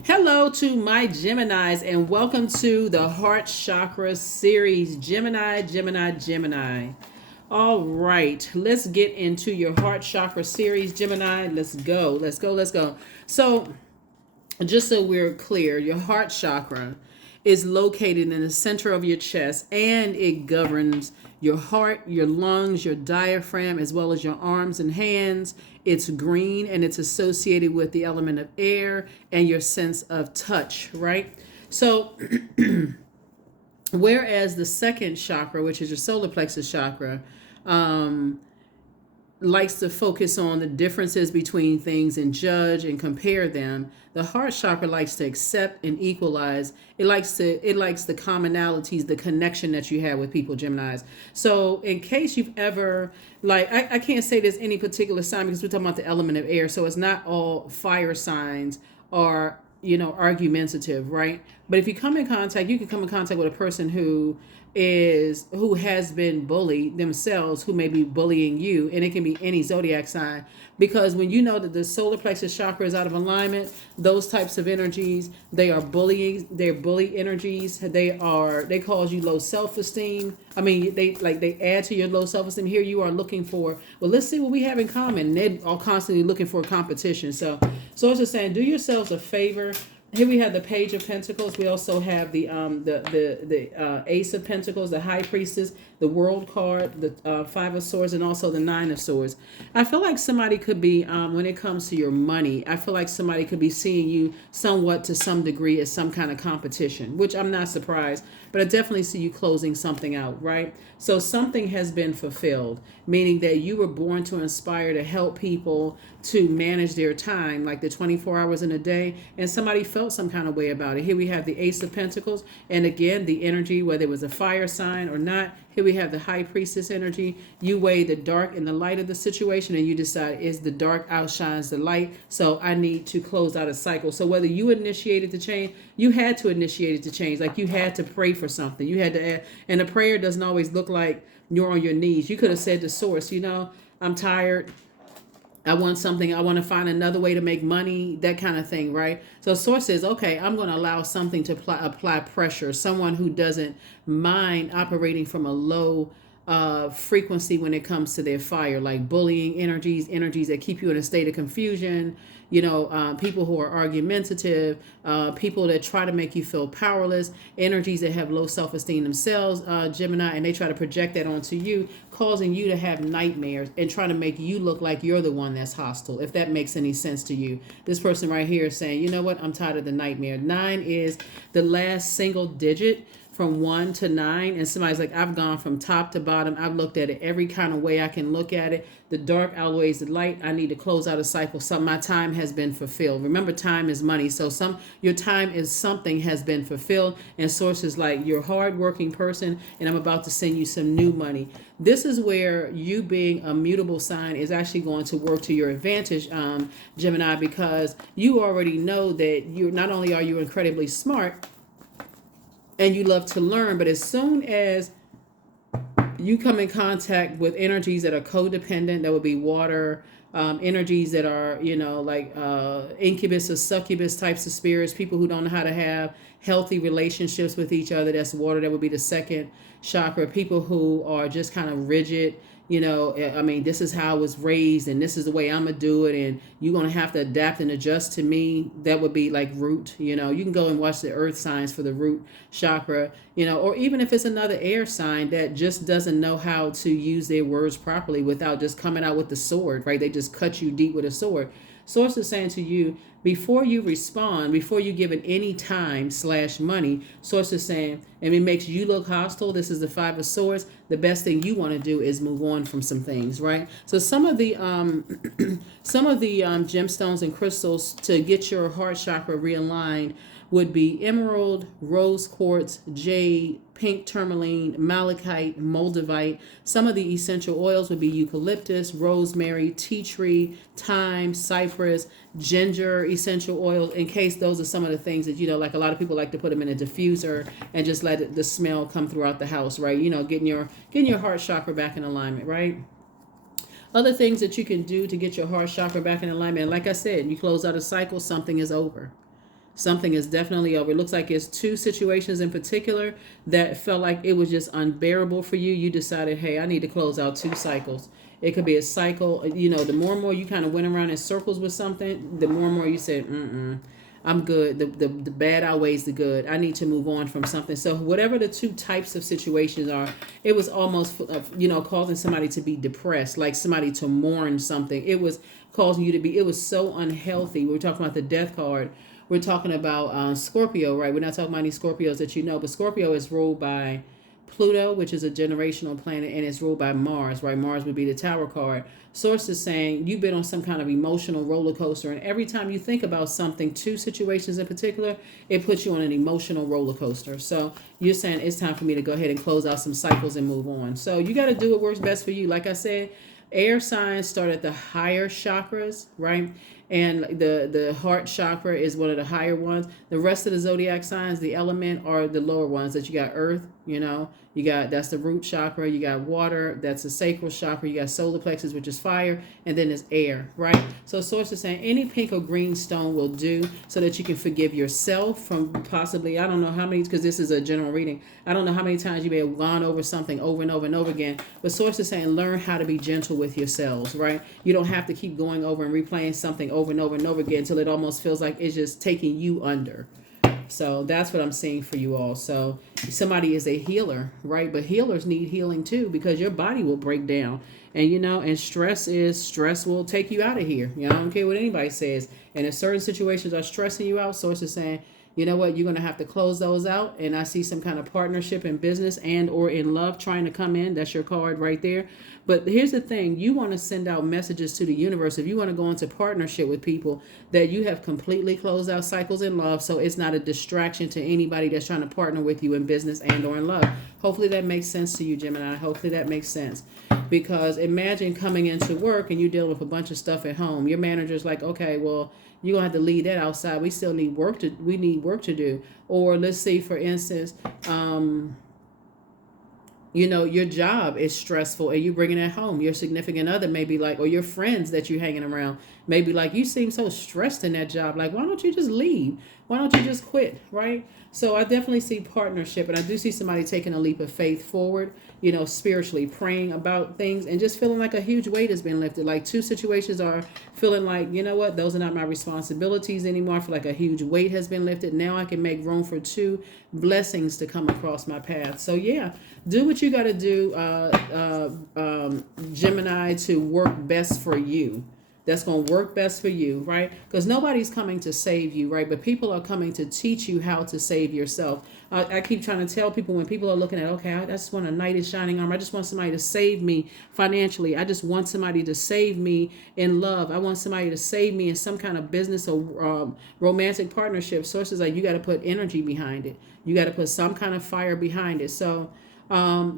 Hello to my Geminis and welcome to the Heart Chakra series. Gemini. All right, let's get into your Heart Chakra series, Gemini. Let's go. So, just so we're clear, your heart chakra is located in the center of your chest and it governs your heart, your lungs, your diaphragm, as well as your arms and hands. It's green and it's associated with the element of air and your sense of touch, right? So, whereas the second chakra, which is your solar plexus chakra, um, likes to focus on the differences between things and judge and compare them. The heart chakra likes to accept and equalize. It likes the commonalities, the connection that you have with people, Geminis. So in case you've ever I can't say there's any particular sign because we're talking about the element of air. So it's not all fire signs are argumentative, right? But if you come in contact, you can come in contact with a person who has been bullied themselves, who may be bullying you, and it can be any zodiac sign. Because when you know that the solar plexus chakra is out of alignment, those types of energies, they're bully energies. They cause you low self-esteem. I mean, they add to your low self-esteem. Here you are looking for, well, let's see what we have in common. They're all constantly looking for competition. So it's just saying, do yourselves a favor. Here we have the Page of Pentacles. We also have the Ace of Pentacles, the High Priestess, the World card, the Five of Swords, and also the Nine of Swords. I feel like somebody could be, when it comes to your money, I feel like somebody could be seeing you somewhat to some degree as some kind of competition, which I'm not surprised, but I definitely see you closing something out, right? So something has been fulfilled, meaning that you were born to inspire, to help people to manage their time, like the 24 hours in a day, and somebody felt some kind of way about it. Here we have the Ace of Pentacles, and again, the energy, whether it was a fire sign or not. Here we have the High Priestess energy. You weigh the dark and the light of the situation, and you decide, is the dark outshines the light, so I need to close out a cycle. So whether you initiated the change, you had to initiate it to change. Like you had to pray for something. You had to add, and a prayer doesn't always look like you're on your knees. You could have said to Source, I'm tired. I want something. I want to find another way to make money, that kind of thing, right? So Source says, okay, I'm going to allow something to apply pressure. Someone who doesn't mind operating from a low frequency when it comes to their fire, like bullying energies that keep you in a state of confusion, people who are argumentative, people that try to make you feel powerless, energies that have low self-esteem themselves, Gemini, and they try to project that onto you, causing you to have nightmares and trying to make you look like you're the one that's hostile, if that makes any sense to you. This person right here is saying, you know what, I'm tired of the nightmare. 9 is the last single digit from 1 to 9, and somebody's like, I've gone from top to bottom. I've looked at it every kind of way I can look at it. The dark outweighs the light. I need to close out a cycle. My time has been fulfilled. Remember, time is money. So your time is something has been fulfilled, and Source is like, you're a hardworking person, and I'm about to send you some new money. This is where you being a mutable sign is actually going to work to your advantage, Gemini, because you already know that not only are you incredibly smart, and you love to learn, but as soon as you come in contact with energies that are codependent, that would be water, energies that are, incubus or succubus types of spirits, people who don't know how to have healthy relationships with each other, that's water, that would be the second chakra. People who are just kind of rigid, this is how I was raised and this is the way I'm going to do it, and you're going to have to adapt and adjust to me. That would be like root. You can go and watch the earth signs for the root chakra, or even if it's another air sign that just doesn't know how to use their words properly without just coming out with the sword, right? They just cut you deep with a sword. Source is saying to you, before you respond, before you give it any time/money, Source is saying, and it makes you look hostile. This is the Five of Swords. The best thing you want to do is move on from some things, right? So some of the gemstones and crystals to get your heart chakra realigned would be emerald, rose quartz, jade, pink tourmaline, malachite, moldavite. Some of the essential oils would be eucalyptus, rosemary, tea tree, thyme, cypress, ginger essential oils, in case those are some of the things that, like a lot of people like to put them in a diffuser and just let the smell come throughout the house, right? Getting your heart chakra back in alignment, right? Other things that you can do to get your heart chakra back in alignment, like I said, you close out a cycle, something is over. Something is definitely over. It looks like it's two situations in particular that felt like it was just unbearable for you. You decided, hey, I need to close out 2 cycles. It could be a cycle. You know, the more and more you kind of went around in circles with something, the more and more you said, I'm good. The bad outweighs the good. I need to move on from something. So whatever the 2 types of situations are, it was almost, causing somebody to be depressed, like somebody to mourn something. It was causing you to be, it was so unhealthy. We were talking about the death card. We're talking about Scorpio, right? We're not talking about any Scorpios that you know, but Scorpio is ruled by Pluto, which is a generational planet, and it's ruled by Mars, right? Mars would be the Tower card. Source is saying you've been on some kind of emotional roller coaster, and every time you think about something, 2 situations in particular, it puts you on an emotional roller coaster. So you're saying it's time for me to go ahead and close out some cycles and move on. So you got to do what works best for you. Like I said, air signs start at the higher chakras, right? And the heart chakra is one of the higher ones. The rest of the zodiac signs, the element, are the lower ones. That you got earth, you got, that's the root chakra. You got water, that's the sacral chakra. You got solar plexus, which is fire, and then there's air, right? So source is saying any pink or green stone will do, so that you can forgive yourself from possibly, I don't know how many, because this is a general reading, I don't know how many times you may have gone over something over and over and over again, but source is saying learn how to be gentle with yourselves, right? You don't have to keep going over and replaying something over and over and over again until it almost feels like it's just taking you under. So that's what I'm seeing for you all. So somebody is a healer, right? But healers need healing too, because your body will break down. And and stress will take you out of here. I don't care what anybody says. And if certain situations are stressing you out, source is saying, you know what, you're going to have to close those out. And I see some kind of partnership in business and or in love trying to come in. That's your card right there. But here's the thing. You want to send out messages to the universe. If you want to go into partnership with people, that you have completely closed out cycles in love, so it's not a distraction to anybody that's trying to partner with you in business and or in love. Hopefully that makes sense to you, Gemini. Hopefully that makes sense. Because imagine coming into work and you're dealing with a bunch of stuff at home. Your manager's like, okay, well, you're going to have to leave that outside. We still need work to do. Or let's say, for instance, your job is stressful and you bring it at home. Your significant other may be like, or your friends that you're hanging around may be like, you seem so stressed in that job. Like, why don't you just leave? Why don't you just quit? Right? So I definitely see partnership, and I do see somebody taking a leap of faith forward, spiritually praying about things and just feeling like a huge weight has been lifted. Like 2 situations are feeling like, you know what, those are not my responsibilities anymore. I feel like a huge weight has been lifted. Now I can make room for 2 blessings to come across my path. So yeah, do what you got to do, Gemini, to work best for you. That's going to work best for you, right? Because nobody's coming to save you, right? But people are coming to teach you how to save yourself. I keep trying to tell people, when people are looking at, okay, I just want a knight in shining armor. I just want somebody to save me financially. I just want somebody to save me in love. I want somebody to save me in some kind of business or romantic partnership. Sources like, you got to put energy behind it. You got to put some kind of fire behind it. So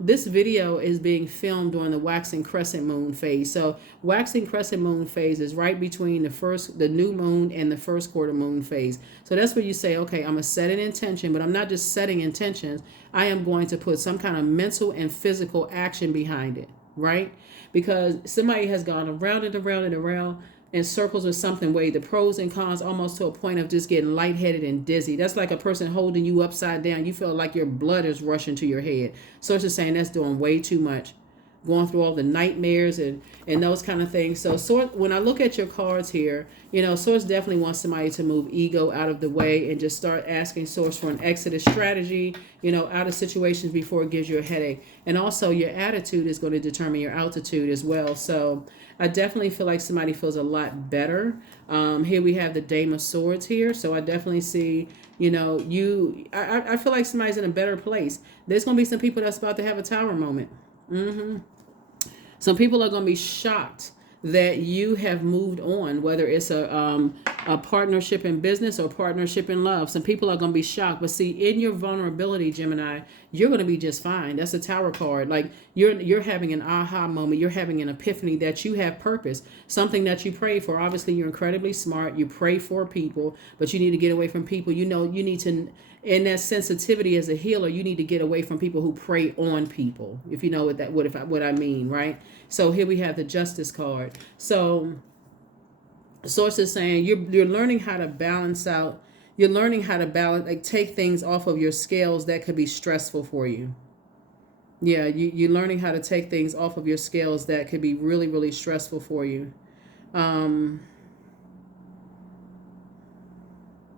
this video is being filmed during the waxing crescent moon phase. So waxing crescent moon phase is right between the new moon and the first quarter moon phase. So that's where you say, okay, I'm going to set an intention, but I'm not just setting intentions. I am going to put some kind of mental and physical action behind it, right? Because somebody has gone around and around and around in circles with something, weigh the pros and cons almost to a point of just getting lightheaded and dizzy. That's like a person holding you upside down. You feel like your blood is rushing to your head. So it's just saying that's doing way too much. Going through all the nightmares and those kind of things. So when I look at your cards here, Source definitely wants somebody to move ego out of the way and just start asking Source for an exodus strategy, out of situations before it gives you a headache. And also your attitude is going to determine your altitude as well. So I definitely feel like somebody feels a lot better. Here we have the Dame of Swords here. So I definitely see, I feel like somebody's in a better place. There's going to be some people that's about to have a tower moment. Some people are going to be shocked that you have moved on, whether it's a partnership in business or partnership in love. Some people are going to be shocked. But see, in your vulnerability, Gemini, you're going to be just fine. That's a tower card. Like you're having an aha moment. You're having an epiphany that you have purpose, something that you pray for. Obviously, you're incredibly smart. You pray for people, but you need to get away from people. You need to, in that sensitivity as a healer, you need to get away from people who prey on people. If you know what I mean, right? So here we have the Justice card. So Source is saying you're learning how to balance out You're learning how to balance, like take things off of your scales that could be stressful for you. Yeah, you're learning how to take things off of your scales that could be really, really stressful for you. Um,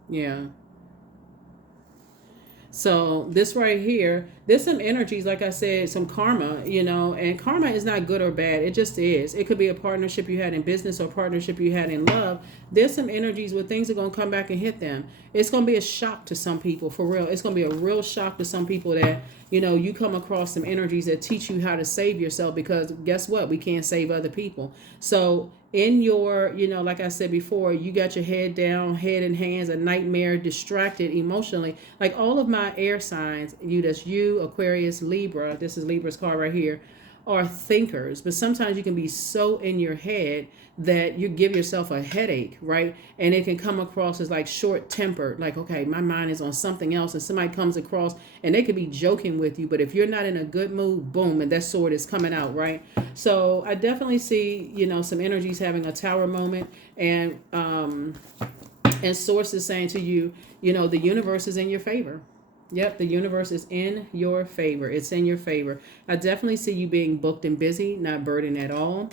yeah. So this right here, there's some energies, like I said, some karma, and karma is not good or bad. It just is. It could be a partnership you had in business or partnership you had in love. There's some energies where things are going to come back and hit them. It's going to be a shock to some people, for real. It's going to be a real shock to some people that, you come across some energies that teach you how to save yourself, because guess what? We can't save other people. So in your, like I said before, you got your head down, head in hands, a nightmare, distracted emotionally. Like all of my air signs, that's you, Aquarius, Libra, this is Libra's card right here, are thinkers. But sometimes you can be so in your head that you give yourself a headache, right? And it can come across as like short tempered, like, okay, my mind is on something else, and somebody comes across and they could be joking with you, but if you're not in a good mood, boom, and that sword is coming out, right? So I definitely see, some energies having a tower moment, and sources saying to you, the universe is in your favor. Yep, the universe is in your favor. It's in your favor. I definitely see you being booked and busy, not burdened at all.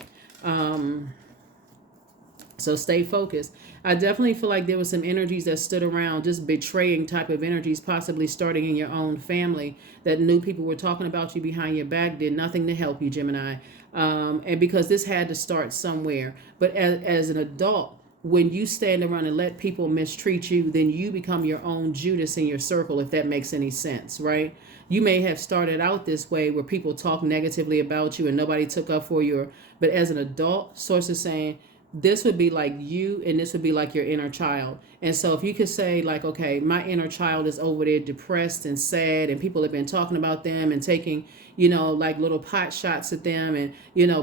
So stay focused. I definitely feel like there was some energies that stood around, just betraying type of energies, possibly starting in your own family, that knew people were talking about you behind your back, did nothing to help you, Gemini. And because this had to start somewhere. But as an adult, when you stand around and let people mistreat you, then you become your own Judas in your circle, if that makes any sense, right? You may have started out this way where people talk negatively about you and nobody took up for you. But as an adult, sources saying, this would be like you, and this would be like your inner child. And so if you could say like, okay, my inner child is over there depressed and sad, and people have been talking about them and taking, like little pot shots at them, and,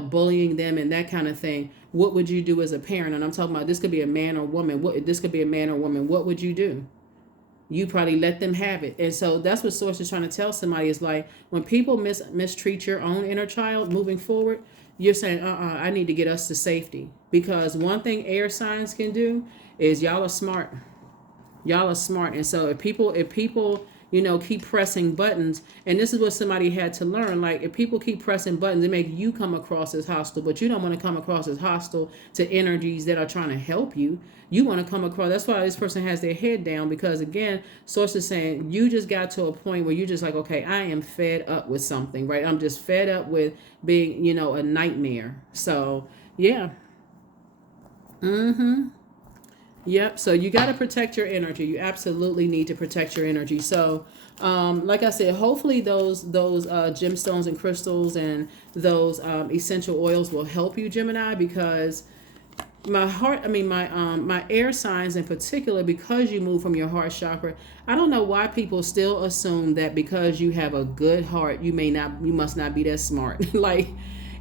bullying them and that kind of thing. What would you do as a parent? And I'm talking about, this could be a man or woman. This could be a man or woman. What would you do? You probably let them have it. And so that's what source is trying to tell somebody, is like, when people mistreat your own inner child moving forward, you're saying, I need to get us to safety. Because one thing air signs can do is, y'all are smart. Y'all are smart. And so if people keep pressing buttons, and this is what somebody had to learn, like, if people keep pressing buttons, it make you come across as hostile. But you don't want to come across as hostile to energies that are trying to help you. You want to come across, that's why this person has their head down, because again, source is saying you just got to a point where you just like, okay, I am fed up with something, right? I'm just fed up with being, a nightmare. So yeah. Yep. So you got to protect your energy. You absolutely need to protect your energy. So, like I said, hopefully those gemstones and crystals and those essential oils will help you, Gemini, because my air signs in particular, because you move from your heart chakra, I don't know why people still assume that because you have a good heart, you must not be that smart. Like,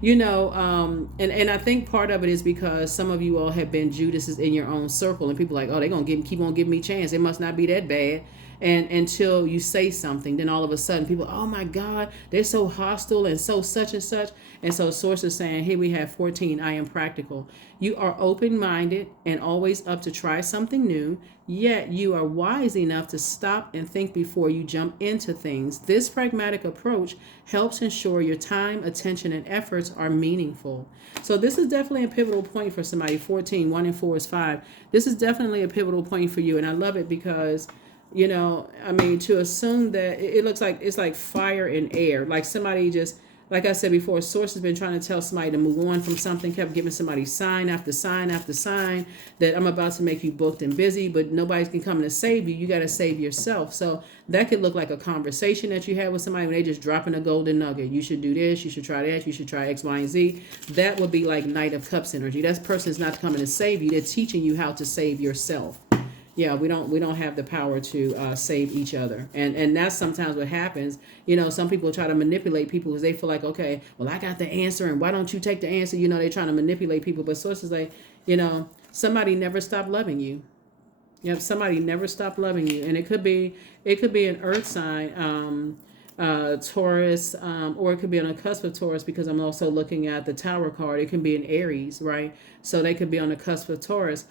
and I think part of it is because some of you all have been Judases in your own circle, and people are like, oh, they're going to keep on giving me a chance. It must not be that bad. And until you say something, then all of a sudden people, oh my God, they're so hostile and so such and such. And so source is saying, here we have 14, I am practical. You are open-minded and always up to try something new, yet you are wise enough to stop and think before you jump into things. This pragmatic approach helps ensure your time, attention, and efforts are meaningful. So this is definitely a pivotal point for somebody. 14, 1 and 4 is 5. This is definitely a pivotal point for you, and I love it because to assume that it looks like it's like fire and air, like somebody just, like I said before, source has been trying to tell somebody to move on from something, kept giving somebody sign after sign after sign that I'm about to make you booked and busy, but nobody's can come to save you. You got to save yourself. So that could look like a conversation that you had with somebody when they just dropping a golden nugget. You should do this. You should try that. You should try X, Y, and Z. That would be like Knight of Cups energy. That person's not coming to save you. They're teaching you how to save yourself. Yeah, we don't have the power to save each other, and that's sometimes what happens. Some people try to manipulate people because they feel like, okay, well, I got the answer, and why don't you take the answer? They're trying to manipulate people, but sources like, somebody never stopped loving you. Yep, somebody never stopped loving you, and it could be an earth sign, Taurus, or it could be on the cusp of Taurus, because I'm also looking at the Tower card. It can be an Aries, right? So they could be on the cusp of Taurus.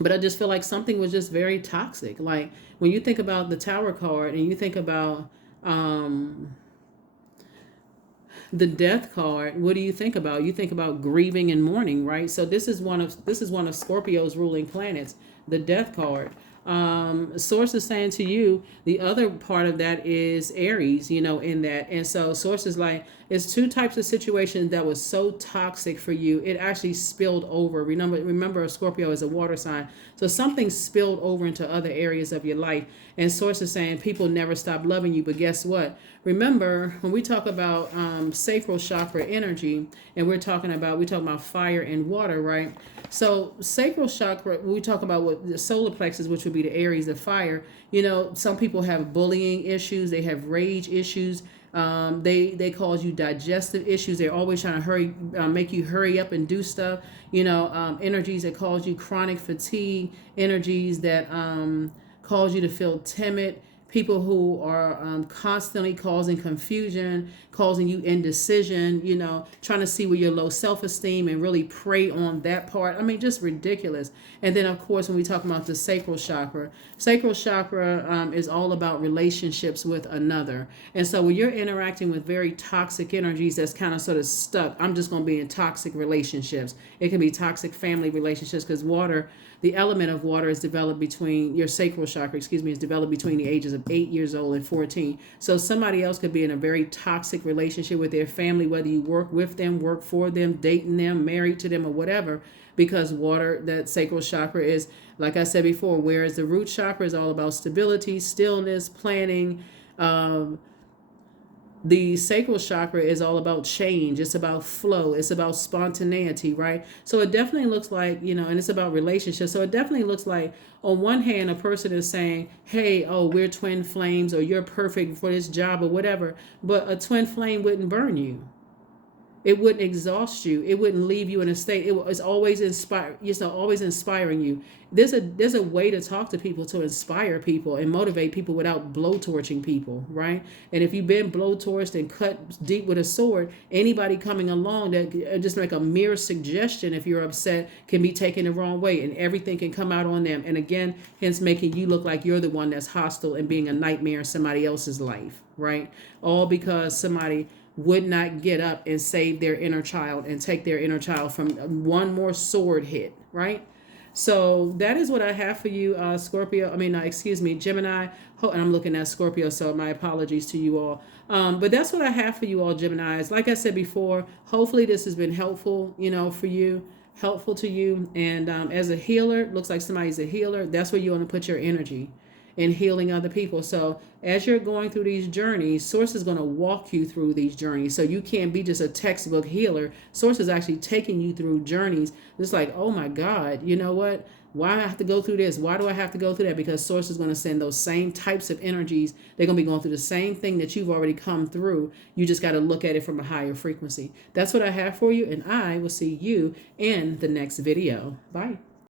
But I just feel like something was just very toxic. Like when you think about the Tower card and you think about um, the Death card, what do you think about? You think about grieving and mourning, right? So this is one of Scorpio's ruling planets, the Death card. Source is saying to you, the other part of that is Aries, in that. And so source is like, it's two types of situations that was so toxic for you, it actually spilled over. Remember, Scorpio is a water sign. So something spilled over into other areas of your life. And source is saying people never stop loving you. But guess what? Remember, when we talk about sacral chakra energy, and we talk about fire and water, right? So sacral chakra, we talk about what the solar plexus, which would be the Aries of fire. Some people have bullying issues, they have rage issues. They cause you digestive issues. They're always trying to make you hurry up and do stuff. Energies that cause you chronic fatigue, energies that cause you to feel timid. People who are constantly causing confusion, causing you indecision, trying to see where your low self-esteem and really prey on that part. I mean, just ridiculous. And then, of course, when we talk about the sacral chakra is all about relationships with another. And so when you're interacting with very toxic energies that's kind of sort of stuck, I'm just going to be in toxic relationships. It can be toxic family relationships because the element of water is developed between your sacral chakra, is developed between the ages of 8 years old and 14. So somebody else could be in a very toxic relationship with their family, whether you work with them, work for them, dating them, married to them, or whatever, because water, that sacral chakra is, like I said before, whereas the root chakra is all about stability, stillness, planning. The sacral chakra is all about change. It's about flow. It's about spontaneity, right? So it definitely looks like, and it's about relationships. So it definitely looks like, on one hand, a person is saying, hey, we're twin flames, or you're perfect for this job, or whatever. But a twin flame wouldn't burn you. It wouldn't exhaust you. It wouldn't leave you in a state. It's always always inspiring you. There's a way to talk to people, to inspire people and motivate people without blowtorching people, right? And if you've been blowtorched and cut deep with a sword, anybody coming along that just like a mere suggestion, if you're upset, can be taken the wrong way, and everything can come out on them. And again, hence making you look like you're the one that's hostile and being a nightmare in somebody else's life, right? All because somebody would not get up and save their inner child and take their inner child from one more sword hit, right? So that is what I have for you, Scorpio. Gemini. And I'm looking at Scorpio, so my apologies to you all. But that's what I have for you all, Geminis. Like I said before, hopefully this has been helpful, for you, helpful to you. And as a healer, looks like somebody's a healer. That's where you want to put your energy, in healing other people. So as you're going through these journeys, Source is going to walk you through these journeys. So you can't be just a textbook healer. Source is actually taking you through journeys. It's like, oh my God, you know what? Why do I have to go through this? Why do I have to go through that? Because Source is going to send those same types of energies. They're going to be going through the same thing that you've already come through. You just got to look at it from a higher frequency. That's what I have for you, and I will see you in the next video. Bye.